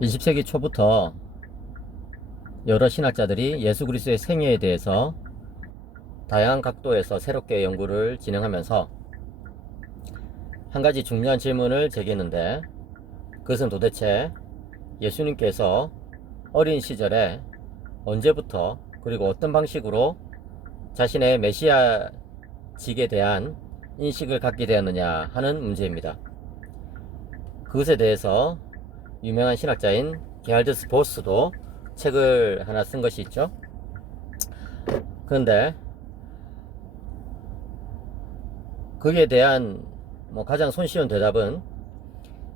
20세기 초부터 여러 신학자들이 예수 그리스도의 생애에 대해서 다양한 각도에서 새롭게 연구를 진행하면서 한 가지 중요한 질문을 제기했는데, 그것은 도대체 예수님께서 어린 시절에 언제부터 그리고 어떤 방식으로 자신의 메시아직에 대한 인식을 갖게 되었느냐 하는 문제입니다. 그것에 대해서 유명한 신학자인 게할드스 보스도 책을 하나 쓴 것이 있죠. 그런데 거기에 대한 가장 손쉬운 대답은,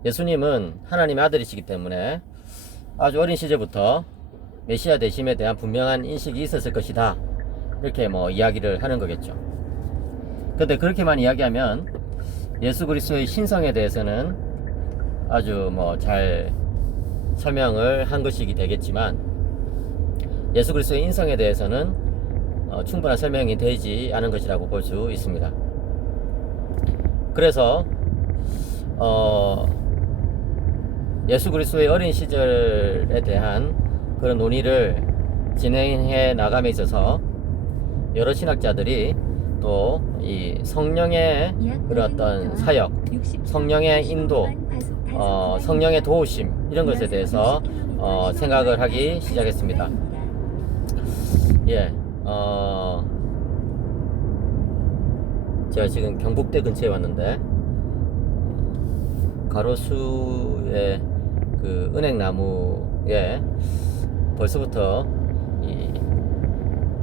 예수님은 하나님의 아들이시기 때문에 아주 어린 시절부터 메시아 되심에 대한 분명한 인식이 있었을 것이다, 이렇게 이야기를 하는 거겠죠. 근데 그렇게만 이야기하면 예수 그리스도의 신성에 대해서는 아주 잘 설명을 한 것이기 되겠지만, 예수 그리스도의 인성에 대해서는 충분한 설명이 되지 않은 것이라고 볼 수 있습니다. 그래서 예수 그리스도의 어린 시절에 대한 그런 논의를 진행해 나감에 있어서 여러 신학자들이 또 이 성령의 그런 어떤 사역, 성령의 인도, 성령의 도우심, 이런 것에 대해서 생각을 하기 시작했습니다. 제가 지금 경북대 근처에 왔는데, 가로수의 그 은행나무에 벌써부터 이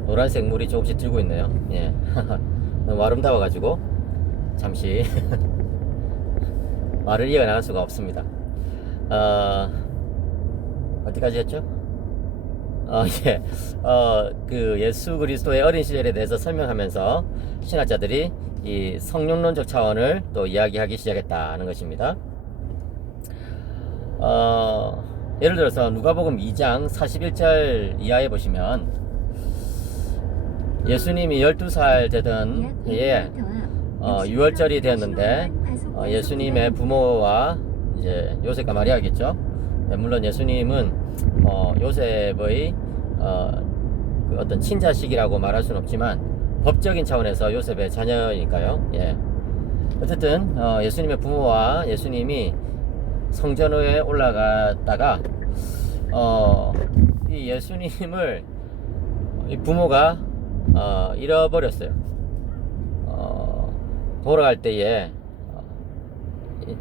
노란색 물이 조금씩 들고 있네요. 너무 아름다워가지고 잠시 말을 이어나갈 수가 없습니다. 어디까지 했죠? 그 예수 그리스도의 어린 시절에 대해서 설명하면서 신학자들이 이 성령론적 차원을 또 이야기하기 시작했다는 것입니다. 예를 들어서 누가복음 2장 41절 이하에 보시면, 예수님이 12살 되던 해에 유월절이 되었는데, 예수님의 부모와 이제 요셉과 마리아겠죠. 물론 예수님은 요셉의 그 어떤 친자식이라고 말할 수는 없지만 법적인 차원에서 요셉의 자녀니까요. 어쨌든 예수님의 부모와 예수님이 성전에 올라갔다가 이 예수님을 이 부모가 잃어버렸어요. 돌아갈 때에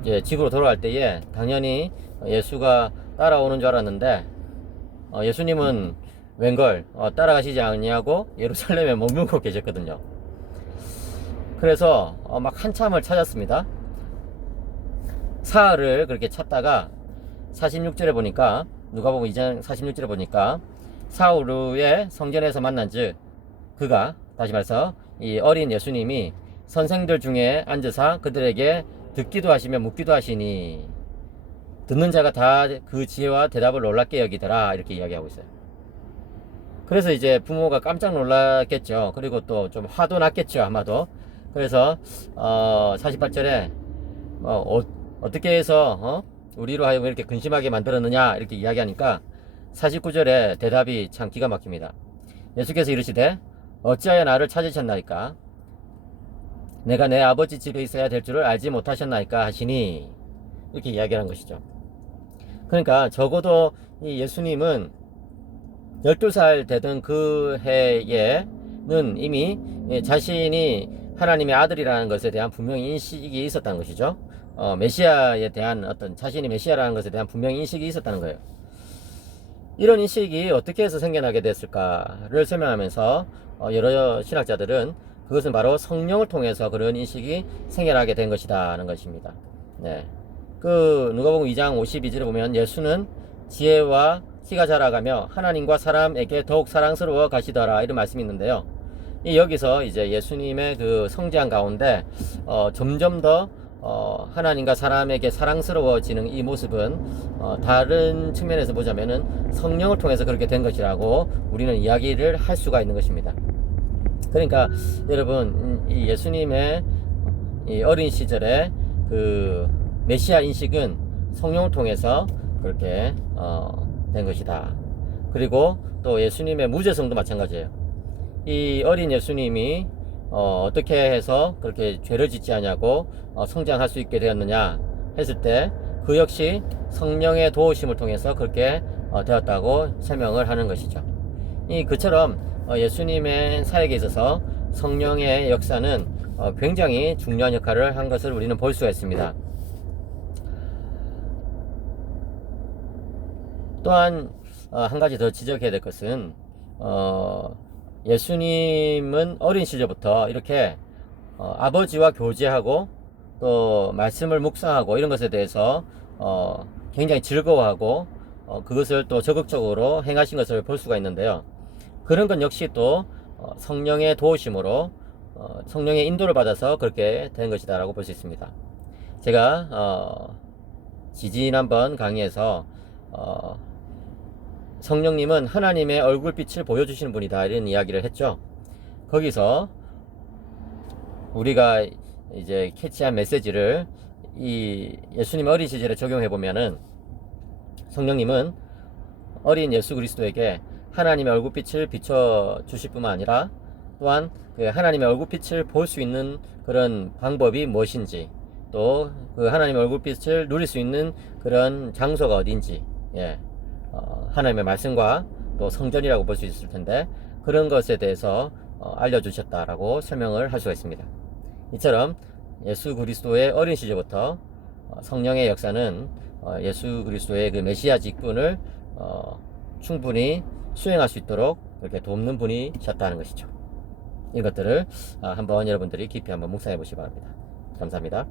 이제 집으로 돌아갈 때에 당연히 예수가 따라오는 줄 알았는데, 예수님은 웬걸 따라가시지 않냐고 예루살렘에 머물고 계셨거든요. 그래서 막 한참을 찾았습니다. 사흘을 그렇게 찾다가 46절에 보니까, 누가복음 2장 46절에 보니까, 사흘 후에 성전에서 만난즉 그가, 다시 말해서 이 어린 예수님이 선생들 중에 앉으사 그들에게 듣기도 하시며 묻기도 하시니 듣는 자가 다 그 지혜와 대답을 놀랍게 여기더라, 이렇게 이야기하고 있어요. 그래서 이제 부모가 깜짝 놀랐겠죠. 그리고 또 좀 화도 났겠죠, 아마도. 그래서 48절에 어떻게 해서 우리로 하여금 이렇게 근심하게 만들었느냐, 이렇게 이야기하니까 49절에 대답이 참 기가 막힙니다. 예수께서 이르시되 어찌하여 나를 찾으셨나이까? 내가 내 아버지 집에 있어야 될 줄을 알지 못하셨나이까 하시니, 이렇게 이야기하는 것이죠. 그러니까 적어도 이 예수님은 12살 되던 그 해에는 이미 자신이 하나님의 아들이라는 것에 대한 분명히 인식이 있었다는 것이죠. 메시아에 대한 어떤, 자신이 메시아라는 것에 대한 분명히 인식이 있었다는 거예요. 이런 인식이 어떻게 해서 생겨나게 됐을까를 설명하면서 여러 신학자들은 그것은 바로 성령을 통해서 그런 인식이 생겨나게 된 것이다 하는 것입니다. 그 누가복음 2장 52절에 보면, 예수는 지혜와 키가 자라가며 하나님과 사람에게 더욱 사랑스러워 가시더라, 이런 말씀이 있는데요. 여기서 이제 예수님의 그 성장 가운데 점점 더 하나님과 사람에게 사랑스러워지는 이 모습은 다른 측면에서 보자면은 성령을 통해서 그렇게 된 것이라고 우리는 이야기를 할 수가 있는 것입니다. 그러니까 여러분, 이 예수님의 이 어린 시절에 그 메시아 인식은 성령을 통해서 그렇게 된 것이다. 그리고 또 예수님의 무죄성도 마찬가지예요. 이 어린 예수님이 어떻게 해서 그렇게 죄를 짓지 않냐고 성장할 수 있게 되었느냐 했을 때 그 역시 성령의 도우심을 통해서 그렇게 되었다고 설명을 하는 것이죠. 그처럼 예수님의 사역에 있어서 성령의 역사는 굉장히 중요한 역할을 한 것을 우리는 볼 수가 있습니다. 또한 한 가지 더 지적해야 될 것은 예수님은 어린 시절부터 이렇게 아버지와 교제하고 또 말씀을 묵상하고 이런 것에 대해서 굉장히 즐거워하고 그것을 또 적극적으로 행하신 것을 볼 수가 있는데요. 그런 건 역시 또 성령의 도우심으로 성령의 인도를 받아서 그렇게 된 것이다 라고 볼 수 있습니다. 제가 지지난번 강의에서 성령님은 하나님의 얼굴빛을 보여주시는 분이다 이런 이야기를 했죠. 거기서 우리가 이제 캐치한 메시지를 이 예수님 어린 시절에 적용해 보면은 성령님은 어린 예수 그리스도에게 하나님의 얼굴빛을 비춰 주실 뿐만 아니라 또한 그 하나님의 얼굴빛을 볼 수 있는 그런 방법이 무엇인지 또 그 하나님의 얼굴빛을 누릴 수 있는 그런 장소가 어딘지 하나님의 말씀과 또 성전이라고 볼 수 있을 텐데 그런 것에 대해서 알려주셨다라고 설명을 할 수가 있습니다. 이처럼 예수 그리스도의 어린 시절부터 성령의 역사는 예수 그리스도의 그 메시아 직분을 충분히 수행할 수 있도록 이렇게 돕는 분이셨다는 것이죠. 이것들을 한번 여러분들이 깊이 한번 묵상해 보시기 바랍니다. 감사합니다.